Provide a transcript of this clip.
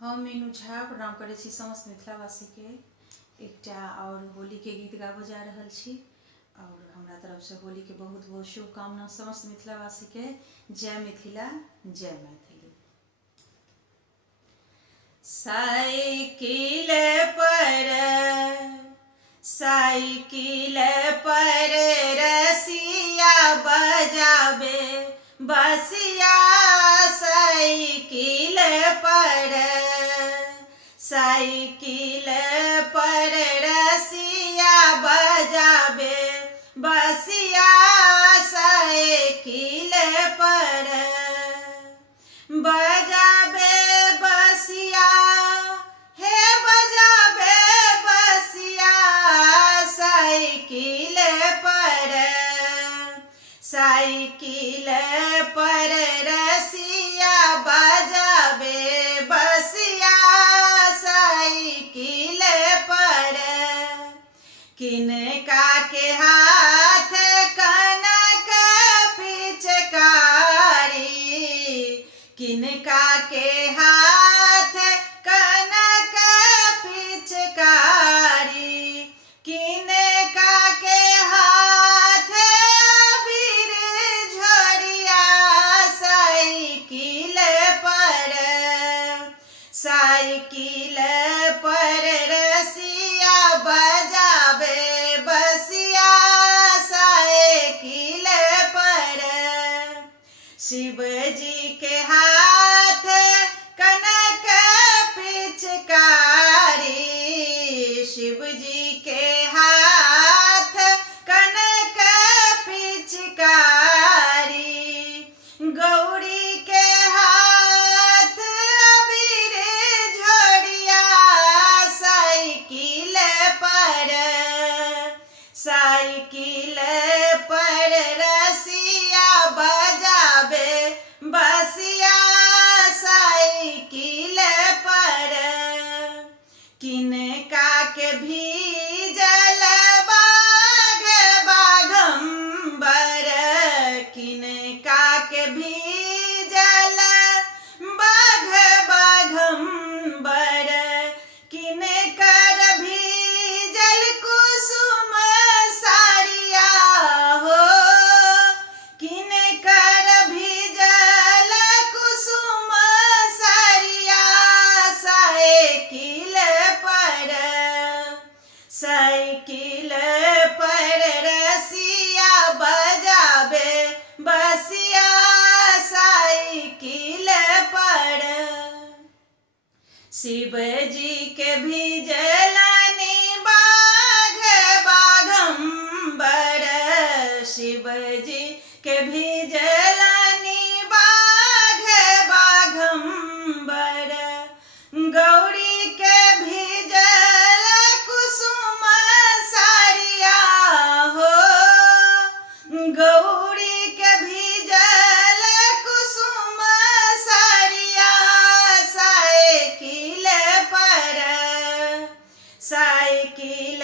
हम मीनू झा प्रणाम करै छी समस्त मिथिलावासी के एकटा और होली के गीत गाबऽ जा रहल छी और हमरा तरफ से होली के बहुत बहुत शुभकामना समस्त मिथिलावासी के। जय मिथिला जय मैथिली। साइकिल पर रसिया बजाबे बसिया, साइकिल पर रसिया बजाबे बसिया, साइकिल पर बजाबे बसिया, हे बजाबे बसिया, साइकिल पर रसिया बजाबे बसिया, साइकिल पर। किनका के हाथ कनक पिचकारी, किनका के हाथ कनक पिचकारी, किनका के हाथ अबीर झोरिया, साइकिल पर रसिया बजाबे बसिया, साइकिल पर। शिव जी के हाथ कनक पिचकारी, शिव जी के हाथ कनक पिचकारी, गौरी के हाथ अबीर झोरिया, साइकिल पर रसिया बजाबे बसिया, साइकिल पर। किनका के भीजल बाघम्बर, किनका के भीजल बाघम्बर, किनकर भीजल कुसुम साड़िया हो, किनकर भीजल कुसुम साड़िया, साइकिल पर रसिया बजाबे बसिया, साइकिल पर। शिव जी के भीजलानी बाघम्बर, शिव जी के भीजलानी बाघम्बर, गौरी के भीजल कुसुम साड़िया हो, गौरी के भीजल कुसुम साड़िया, साइकिल